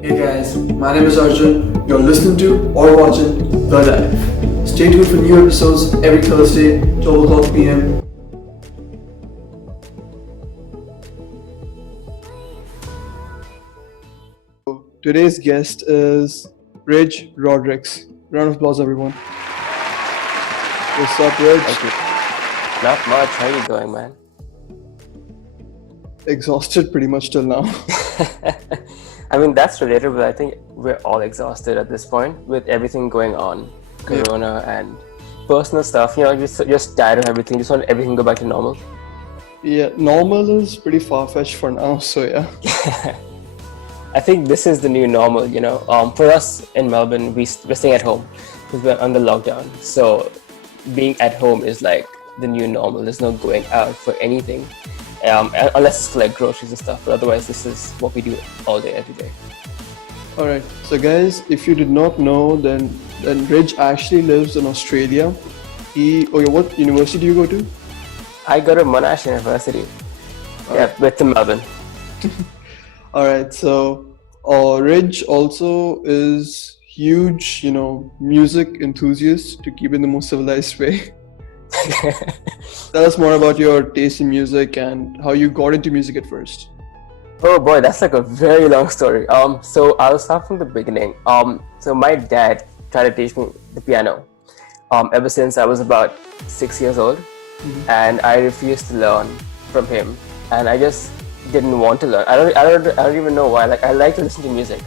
Hey guys, my name is Arjun. You're listening to or watching The Dive. Stay tuned for new episodes every Thursday, 12 o'clock p.m. Today's guest is Reg Rodrigues. Round of applause, everyone. What's up, Reg? Thank you. Not much. How you going, man? Exhausted pretty much till now. I mean, that's relatable. I think we're all exhausted at this point with everything going on, Corona and personal stuff. You know, just tired of everything. Just want everything to go back to normal. Yeah, normal is pretty far-fetched for now, so yeah. I think this is the new normal. You know, for us in Melbourne, we're staying at home because we're under lockdown. So being at home is like the new normal. There's no going out for anything. Unless it's for like groceries and stuff, but otherwise this is what we do all day, every day. Alright, so guys, if you did not know, then Reg actually lives in Australia. What university do you go to? I go to Monash University. Yeah, with Melbourne. Alright, so Reg also is huge, music enthusiast, to keep it in the most civilized way. Tell us more about your taste in music and how you got into music at first. Oh boy, that's like a very long story. So I'll start from the beginning. So my dad tried to teach me the piano. Ever since I was about 6 years old, and I refused to learn from him, and I just didn't want to learn. I don't even know why. Like, I like to listen to music.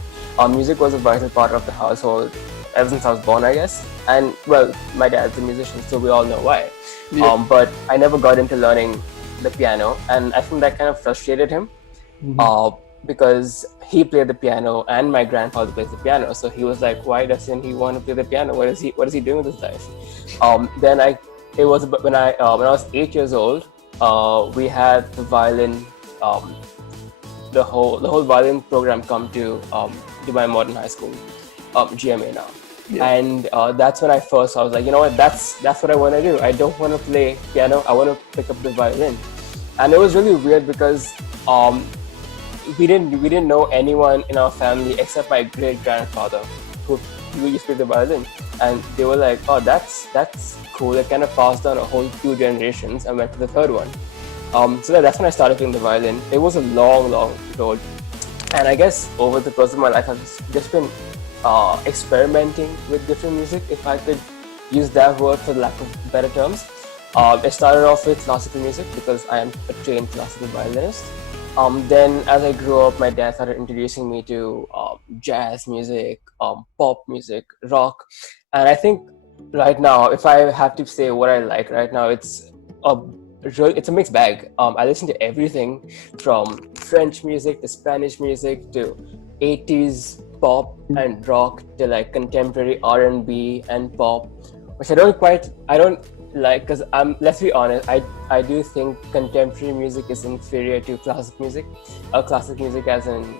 Music was a vital part of the household ever since I was born, I guess. And well, my dad's a musician, so we all know why. Yeah. But I never got into learning the piano, and I think that kind of frustrated him because he played the piano and my grandfather plays the piano. So he was like, why doesn't he want to play the piano? What is he doing with his life? It was when I was 8 years old, we had the violin, the whole violin program come to Dubai Modern High School, GMA now. Yeah. And that's when I was like, you know what, that's what I want to do. I don't want to play piano, I want to pick up the violin. And it was really weird because we didn't know anyone in our family except my great grandfather who used to play the violin. And they were like, oh, that's cool. It kind of passed down a whole 2 generations and went to the third one. So that's when I started playing the violin. It was a long road. And I guess over the course of my life, I've just been experimenting with different music, if I could use that word for the lack of better terms. It started off with classical music because I am a trained classical violinist. Then as I grew up, my dad started introducing me to jazz music, pop music, rock. And I think right now, if I have to say what I like right now, it's a mixed bag. I listen to everything from French music to Spanish music to 80s pop and rock to like contemporary R&B and pop, which I don't like, because let's be honest, I do think contemporary music is inferior to classic music. Classic music as in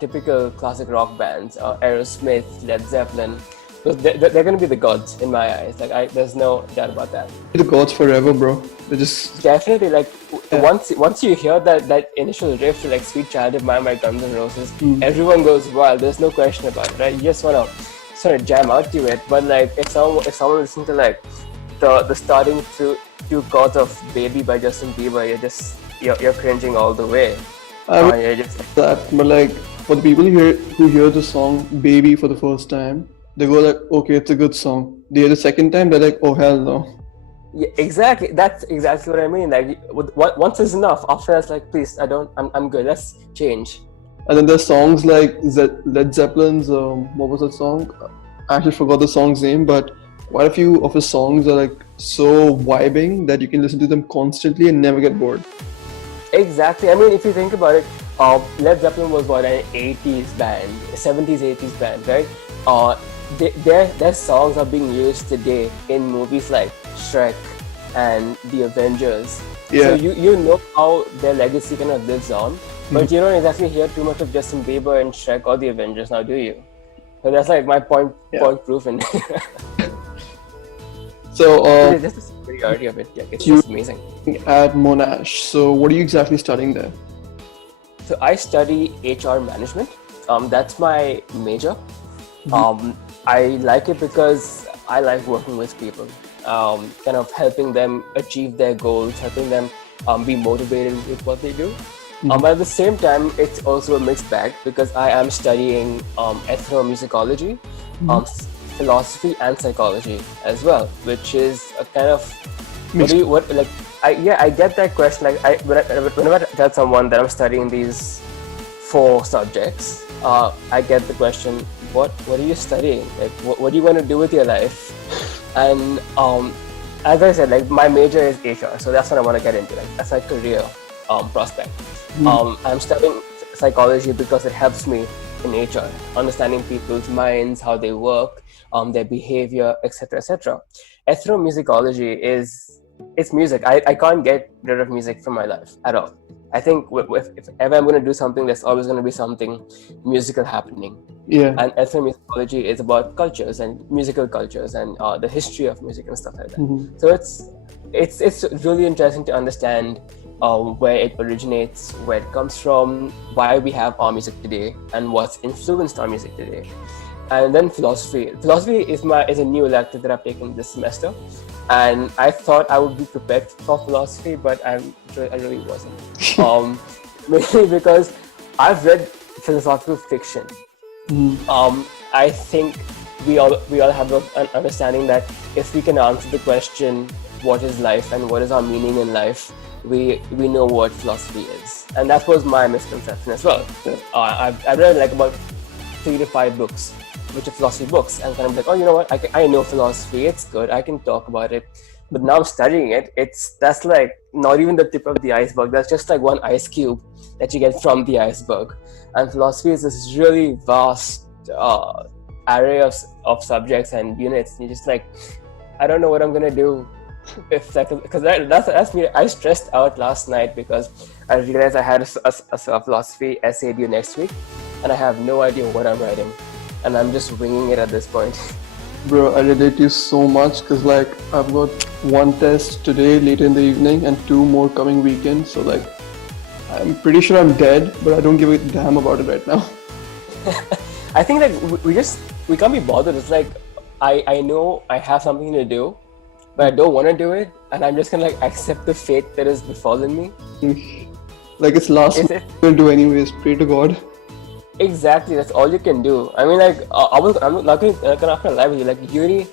typical classic rock bands, Aerosmith, Led Zeppelin. They're going to be the gods in my eyes. Like, there's no doubt about that. The gods forever, bro. They're just definitely like once you hear that initial riff to like Sweet Child of Mine by Guns N' Roses, everyone goes wild. There's no question about it, right? You just wanna sort of jam out to it. But like if someone listens to like the starting two chords of Baby by Justin Bieber, you're cringing all the way. You're just that, but like for the people who hear the song Baby for the first time, they go like, okay, it's a good song. They hear the second time, they're like, oh hell no. Yeah, exactly. That's exactly what I mean. Like, once is enough. After that's like, please, I'm good. Let's change. And then there's songs like Led Zeppelin's, what was that song? I actually forgot the song's name, but quite a few of his songs are like so vibing that you can listen to them constantly and never get bored. Exactly. I mean, if you think about it, Led Zeppelin was what, an 80s band, 70s, 80s band, right? Their songs are being used today in movies like Shrek and The Avengers. Yeah. So you know how their legacy kind of lives on, but you don't exactly hear too much of Justin Bieber and Shrek or The Avengers now, do you? So that's like my point proven. So just the superiority of it, it's just amazing. At Monash, so what are you exactly studying there? So I study HR management. That's my major. I like it because I like working with people, kind of helping them achieve their goals, helping them be motivated with what they do. But at the same time, it's also a mixed bag because I am studying ethnomusicology, philosophy, and psychology as well, which is a kind of I get that question. Like whenever I tell someone that I'm studying these 4 subjects, I get the question, what are you studying? Like what do you want to do with your life? And as I said, like my major is HR, so that's what I want to get into. Like that's my career prospect. I'm studying psychology because it helps me in HR, understanding people's minds, how they work, their behavior, etc., etc. Ethnomusicology it's music. I can't get rid of music from my life at all. I think if ever I'm going to do something, there's always going to be something musical happening. Yeah. And ethnomusicology is about cultures and musical cultures and the history of music and stuff like that. So it's really interesting to understand where it originates, where it comes from, why we have our music today, and what's influenced our music today. And then philosophy. Philosophy is a new elective that I've taken this semester, and I thought I would be prepared for philosophy, but I really wasn't. Mainly because I've read philosophical fiction. I think we all have an understanding that if we can answer the question, what is life and what is our meaning in life, we know what philosophy is, and that was my misconception as well. I've read like about 3 to 5 books, which are philosophy books, and kind of like, oh, you know what? I know philosophy. It's good. I can talk about it. But now I'm studying it. That's like not even the tip of the iceberg. That's just like one ice cube that you get from the iceberg. And philosophy is this really vast array of subjects and units. And you're just like, I don't know what I'm gonna do. Because that's me. I stressed out last night because I realized I had a philosophy essay due next week, and I have no idea what I'm writing, and I'm just winging it at this point. Bro, I relate to you so much because like I've got 1 test today late in the evening and 2 more coming weekend. So like I'm pretty sure I'm dead, but I don't give a damn about it right now. I think like we can't be bothered. It's like I know I have something to do, but I don't want to do it, and I'm just gonna like accept the fate that has befallen me. Like it's last thing you'll do anyways. Pray to God. Exactly, that's all you can do. I mean, like I'm not gonna lie with you. Like uni,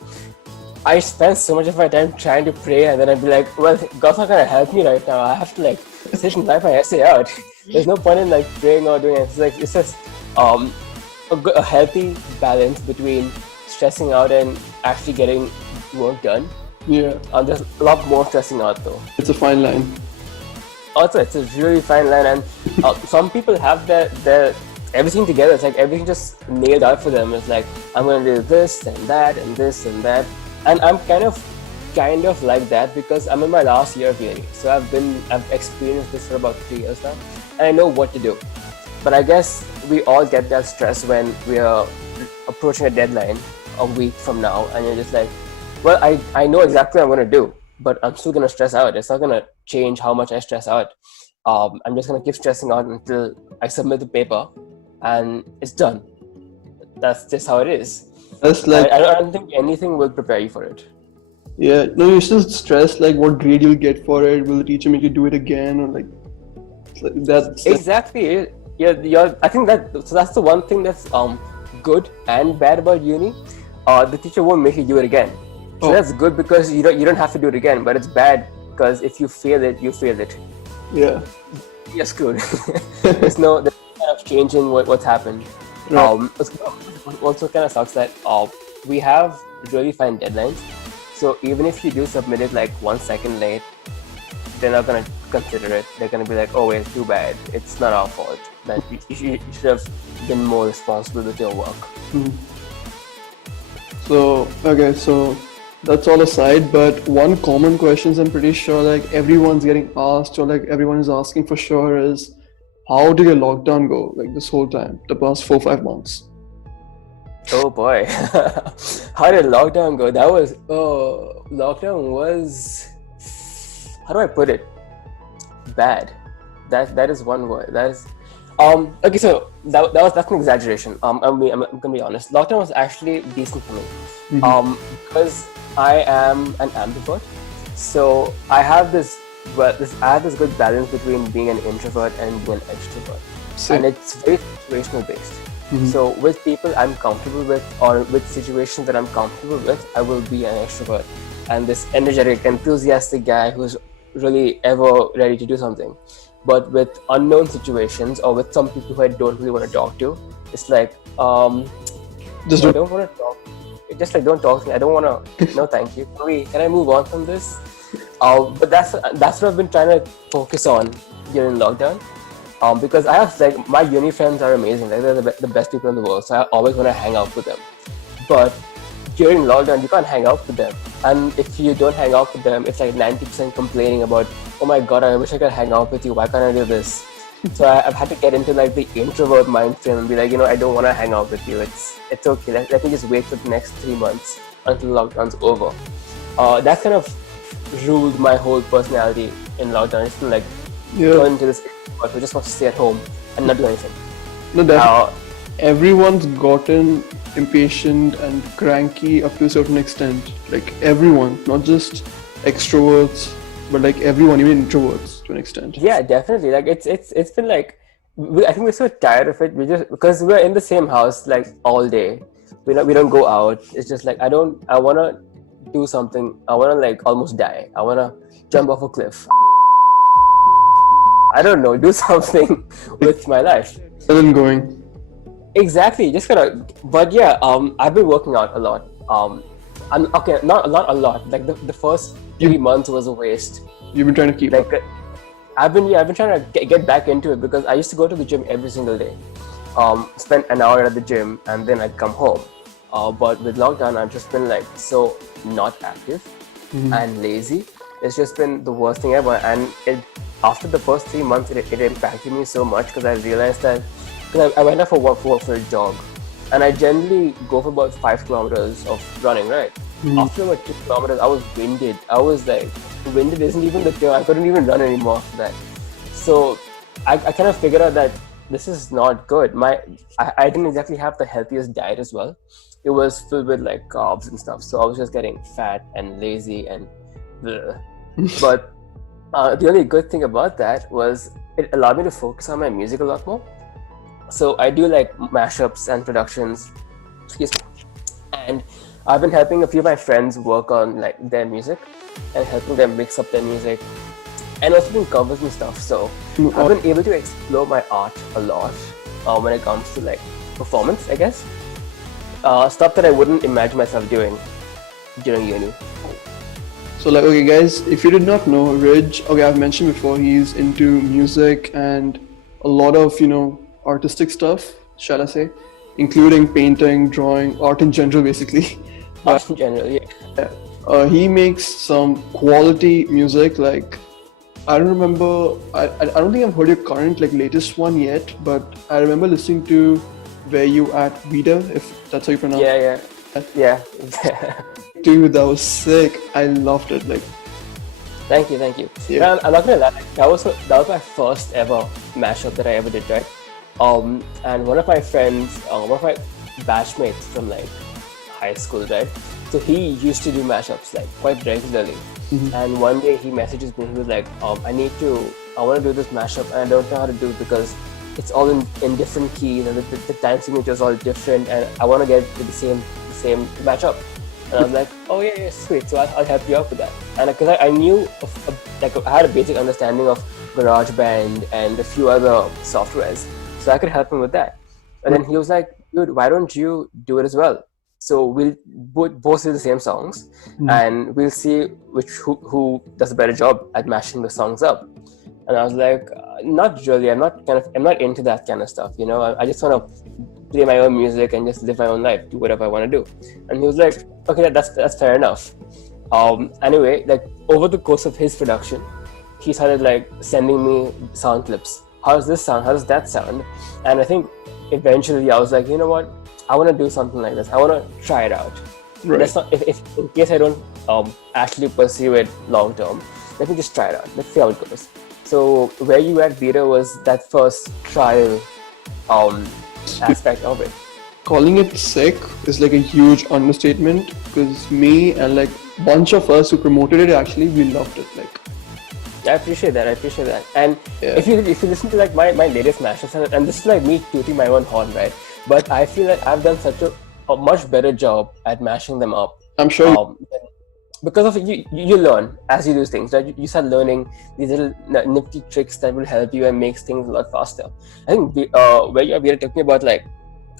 I spend so much of my time trying to pray, and then I'd be like, well, God's not gonna help me right now. I have to like sit and type my essay out. There's no point in like praying or doing it. It's like it's just a healthy balance between stressing out and actually getting work done. Yeah. There's a lot more stressing out though. It's a fine line. Also, it's a really fine line, and some people have their everything together. It's like everything just nailed out for them. It's like I'm gonna do this and that and this and that, and I'm kind of like that because I'm in my last year of uni. So I've experienced this for about 3 years now, and I know what to do. But I guess we all get that stress when we are approaching a deadline a week from now, and you're just like, well, I know exactly what I'm gonna do, but I'm still gonna stress out. It's not gonna change how much I stress out. I'm just gonna keep stressing out until I submit the paper and it's done. That's just how it is. That's like I don't think anything will prepare you for it. Yeah, no, you're still stressed like what grade you'll get for it. Will the teacher make you do it again or like that's exactly. Yeah, I think that's the one thing that's good and bad about uni. The teacher won't make you do it again. So that's good because you don't have to do it again, but it's bad because if you fail it, you failed it. Yeah. You're screwed. there's no kind of change in what's happened. Right. Also kind of sucks that we have really fine deadlines. So even if you do submit it like 1 second late, they're not gonna consider it. They're gonna be like, oh wait, too bad. It's not our fault. That you should have been more responsible with your work. So that's all aside, but one common questions I'm pretty sure like everyone's getting asked or like everyone is asking for sure is, how did your lockdown go like this whole time, the past 4-5 months? Oh boy. How did lockdown go? Lockdown was, how do I put it? Bad. That is one word. Okay, so that's an exaggeration. I'm gonna be honest. Lockdown was actually decent for me. Mm-hmm. Because I am an ambivert, so I have this good balance between being an introvert and being an extrovert, Same. and it's very situational based. Mm-hmm. So with people I'm comfortable with, or with situations that I'm comfortable with, I will be an extrovert, and this energetic, enthusiastic guy who's really ever ready to do something. But with unknown situations or with some people who I don't really want to talk to, it's like, Just no, I don't. don't want to talk. Just like, don't talk to me. I don't want to. No, thank you. Can I move on from this? But that's what I've been trying to focus on during lockdown. Because I have like my uni friends are amazing. Like they're the best people in the world. So I always want to hang out with them. But during lockdown, you can't hang out with them. And if you don't hang out with them, it's like 90% complaining about, oh my god, I wish I could hang out with you. Why can't I do this? So I've had to get into like the introvert mind frame and be like, I don't want to hang out with you. It's okay. Let me just wait for the next 3 months until lockdown's over. That kind of ruled my whole personality in lockdown. It's been like turn into this introvert who just wants to stay at home and not do anything. No, that everyone's gotten impatient and cranky up to a certain extent. Like everyone, not just extroverts, but like everyone, even introverts to an extent. Yeah, definitely. Like it's been like I think we're so tired of it. We just because we're in the same house like all day. We don't go out. It's just like I wanna do something. I wanna like almost die. I wanna jump off a cliff. I don't know, do something with my life. And then going. Exactly. Just gotta. But yeah, I've been working out a lot. I'm okay. Not a lot. Like the first 3 months was a waste. You've been trying to keep up. Like I've been trying to get back into it because I used to go to the gym every single day. Spend an hour at the gym and then I'd come home. But with lockdown, I've just been like so not active and lazy. It's just been the worst thing ever. And after the first 3 months, it impacted me so much because I realized that because I went out for a jog, and I generally go for about 5 kilometers of running. Right. After about 2 kilometers, I was winded. I was like, winded isn't even the term. I couldn't even run anymore after that. So I kind of figured out that this is not good. I didn't exactly have the healthiest diet as well. It was filled with like carbs and stuff. So I was just getting fat and lazy and bleh. But the only good thing about that was it allowed me to focus on my music a lot more. So I do like mashups and productions. Excuse me. And I've been helping a few of my friends work on like their music and helping them mix up their music and also doing covers and stuff. So I've been able to explore my art a lot when it comes to like performance, I guess. Stuff that I wouldn't imagine myself doing during uni. So like, okay guys, if you did not know, Ridge, okay, I've mentioned before, he's into music and a lot of, artistic stuff, shall I say, including painting, drawing, art in general, basically. Art in general, yeah. He makes some quality music. Like, I don't remember. I don't think I've heard your current like latest one yet, but I remember listening to "Where You At Vida," if that's how you pronounce it. Yeah. Dude, that was sick. I loved it. Like, Thank you. Yeah. And I'm not gonna lie, that was my first ever mashup that I ever did, right? And one of my friends, one of my batchmates from like high school, right? So he used to do mashups like quite regularly. And one day he messages me. He was like, I want to do this mashup, and I don't know how to do it because it's all in different keys and the time signature is all different, and I want to get to the same matchup. And I was like, oh yeah, sweet. So I'll help you out with that. And because I knew I had a basic understanding of GarageBand and a few other softwares, so I could help him with that. And then he was like, dude, why don't you do it as well? So we'll both do the same songs, and we'll see who does a better job at mashing the songs up. And I was like, not really. I'm not into that kind of stuff. I just want to play my own music and just live my own life, do whatever I want to do. And he was like, okay, that's fair enough. Anyway, like over the course of his production, he started like sending me sound clips. How does this sound? How does that sound? And I think eventually I was like, you know what? I want to do something like this. I want to try it out. Right. That's not, if in case I don't actually pursue it long term, let me just try it out. Let's see how it goes. So where you at Beta was that first trial aspect of it. Calling it sick is like a huge understatement because me and like bunch of us who promoted it actually we loved it. Like I appreciate that. And yeah. if you listen to like my latest mashups, and this is like me tooting my own horn, right? But I feel like I've done such a much better job at mashing them up. I'm sure you, Because of it, you learn as you do things, right? You start learning these little nifty tricks that will help you and makes things a lot faster. I think where you're talking about like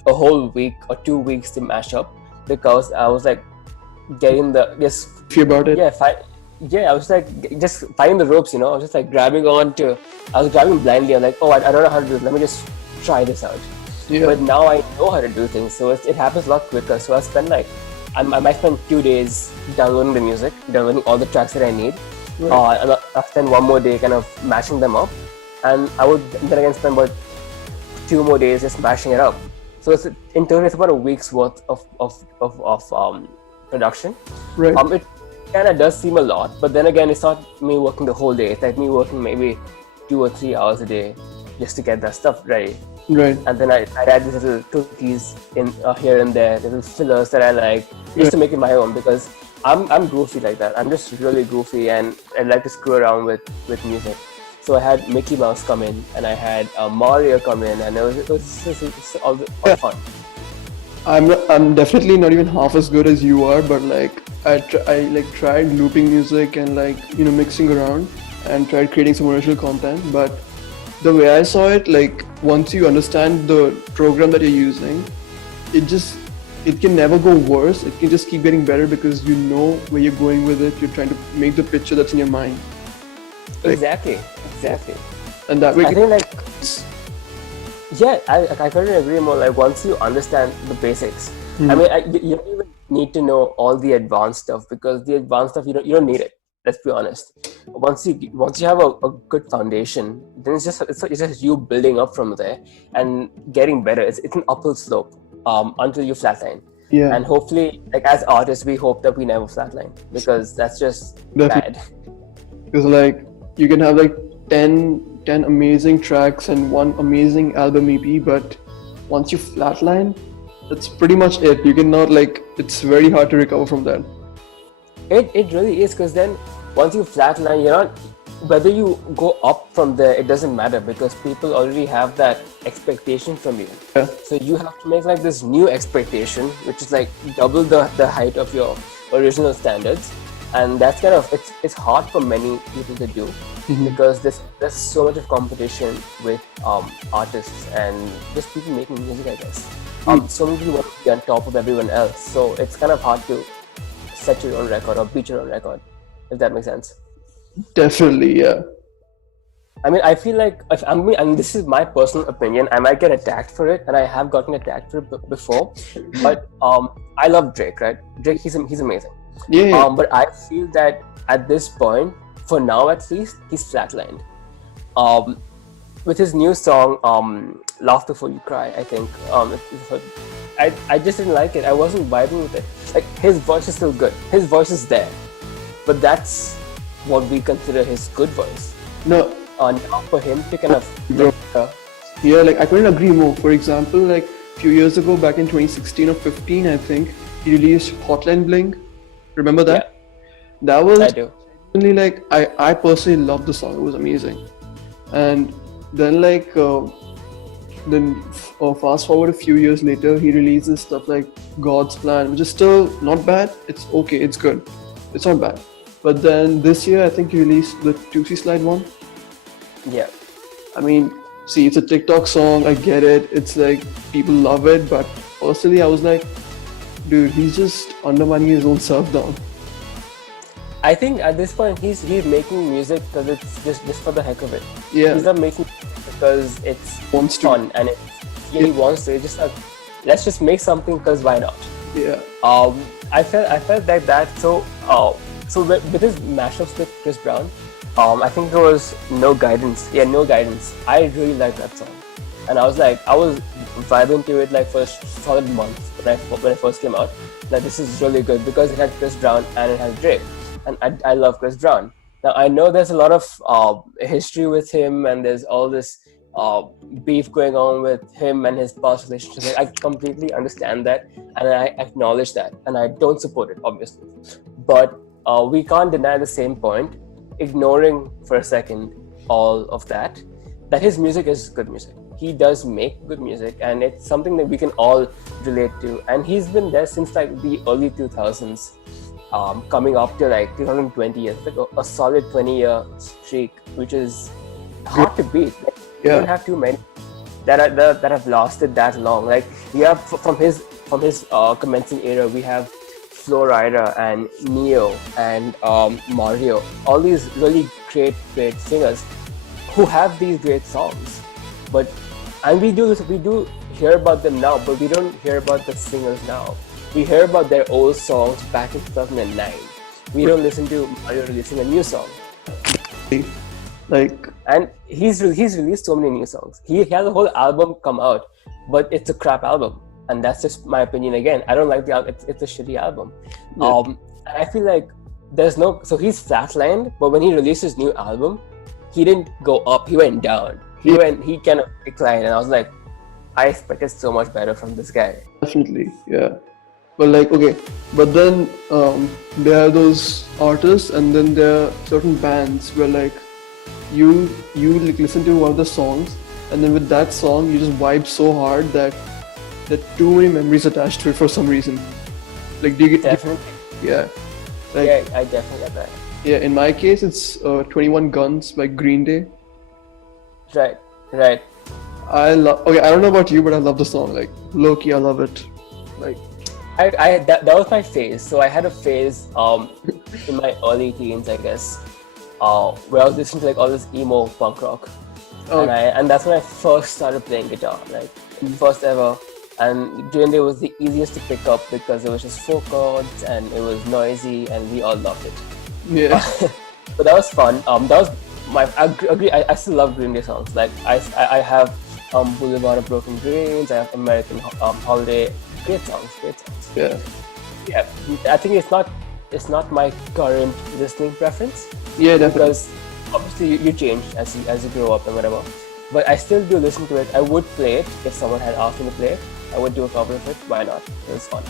a whole week or 2 weeks to mash up because I was like getting the just about it. I was like just finding the ropes, I was just like I was grabbing blindly. I'm like, oh, I don't know how to do this. Let me just try this out. Yeah. But now I know how to do things, so it happens a lot quicker. So I might spend 2 days downloading the music, downloading all the tracks that I need. Right. And I'll spend 1 more day kind of mashing them up, and I would then again spend about 2 more days just mashing it up. So in total, it's about a week's worth of production. Right. It kind of does seem a lot, but then again, it's not me working the whole day. It's like me working maybe 2 or 3 hours a day just to get that stuff ready. Right. And then I add these little cookies in here and there, little fillers that I like, just to make it my own because I'm goofy like that. I'm just really goofy and I like to screw around with music. So I had Mickey Mouse come in and I had Mario come in, and it was all fun. I'm definitely not even half as good as you are, but like I tried looping music and like mixing around and tried creating some original content. But the way I saw it, like once you understand the program that you're using, it can never go worse. It can just keep getting better because you know where you're going with it. You're trying to make the picture that's in your mind. Like, exactly. And that way, I think like. Yeah, I couldn't agree more. Like once you understand the basics, I mean, you don't even need to know all the advanced stuff because the advanced stuff you don't need it. Let's be honest. Once you have a good foundation, then it's just you building up from there and getting better. It's an uphill slope until you flatline. Yeah. And hopefully, like as artists, we hope that we never flatline because that's just bad. Because like you can have like 10 amazing tracks and 1 amazing album EP, but once you flatline, that's pretty much it. You cannot it's very hard to recover from that. It really is, because then once you flatline, you're not, whether you go up from there, it doesn't matter because people already have that expectation from you. Yeah. So you have to make like this new expectation, which is like double the height of your original standards. And that's kind of, it's hard for many people to do because there's so much of competition with artists and just people making music, I guess. So many people want to be on top of everyone else. So it's kind of hard to set your own record or beat your own record, if that makes sense. Definitely, yeah. I mean, I feel like, and this is my personal opinion, I might get attacked for it, and I have gotten attacked for it before, but I love Drake, right? Drake, he's amazing. Yeah. But I feel that at this point, for now at least, he's flatlined. With his new song, Laugh Before You Cry, I think, I just didn't like it. I wasn't vibing with it. Like, his voice is still good. His voice is there. But that's what we consider his good voice. No. Now for him to kind of... Yeah, like, I couldn't agree more. For example, like, a few years ago, back in 2016 or 15, I think, he released Hotline Bling. Remember that? Yeah. That was... I do. Like, I personally loved the song. It was amazing. And then, like... fast forward a few years later, he releases stuff like God's Plan, which is still not bad. It's okay, it's good. It's not bad. But then this year, I think he released the Juicy Slide one. Yeah. I mean, see, it's a TikTok song, I get it. It's like, people love it. But personally, I was like, dude, he's just undermining his own self down. I think at this point, he's making music because it's just for the heck of it. Yeah. He's not making because it's fun and he wants to. It's just like, let's just make something because why not? Yeah. I felt like that. So with his mashups with Chris Brown, I think there was No Guidance. Yeah, No Guidance. I really liked that song, and I was vibing to it like for a solid month when it first came out. Like, this is really good because it had Chris Brown and it has Drake, and I love Chris Brown. Now I know there's a lot of history with him, and there's all this beef going on with him and his past relationships. Like, I completely understand that, and I acknowledge that, and I don't support it, obviously. But we can't deny the same point, ignoring for a second all of that his music is good music. He does make good music, and it's something that we can all relate to. And he's been there since like the early 2000s, coming up to like 2020 years, like a solid 20-year streak, which is hard to beat. Like, you don't have too many that have lasted that long. Like, we have from his commencing era, we have Flo Rida and Neo and Mario, all these really great singers who have these great songs. And we do hear about them now, but we don't hear about the singers now. We hear about their old songs back in 2009. We don't listen to Mario releasing a new song. Like, and he's released so many new songs. He has a whole album come out, but it's a crap album, and that's just my opinion. Again, I don't like the album. It's a shitty album. Yeah. I feel like so he's flatlined, but when he released his new album, he didn't go up. He went down. He kind of declined, and I was like, I expected so much better from this guy. Definitely, yeah. But like, okay, but then there are those artists, and then there are certain bands where like you like listen to one of the songs, and then with that song you just vibe so hard that there are too many memories attached to it for some reason. Like, do you get? Definitely. Yeah. Like, yeah, I definitely get that. Yeah, in my case, it's 21 Guns by Green Day. Right. Okay, I don't know about you, but I love the song. Like, low-key, I love it. Like, that was my phase. So I had a phase in my early teens, I guess, where I was listening to like all this emo punk rock, and that's when I first started playing guitar, like first ever. And Green Day was the easiest to pick up because it was just 4 chords and it was noisy, and we all loved it. Yeah. But that was fun. That was I agree. I still love Green Day songs. Like I have Boulevard of Broken Dreams. I have American Holiday. Great songs. Yeah. Yeah. I think it's not my current listening preference. Yeah, definitely. Because obviously you change as you grow up and whatever. But I still do listen to it. I would play it if someone had asked me to play it. I would do a cover of it. Why not? It was fun.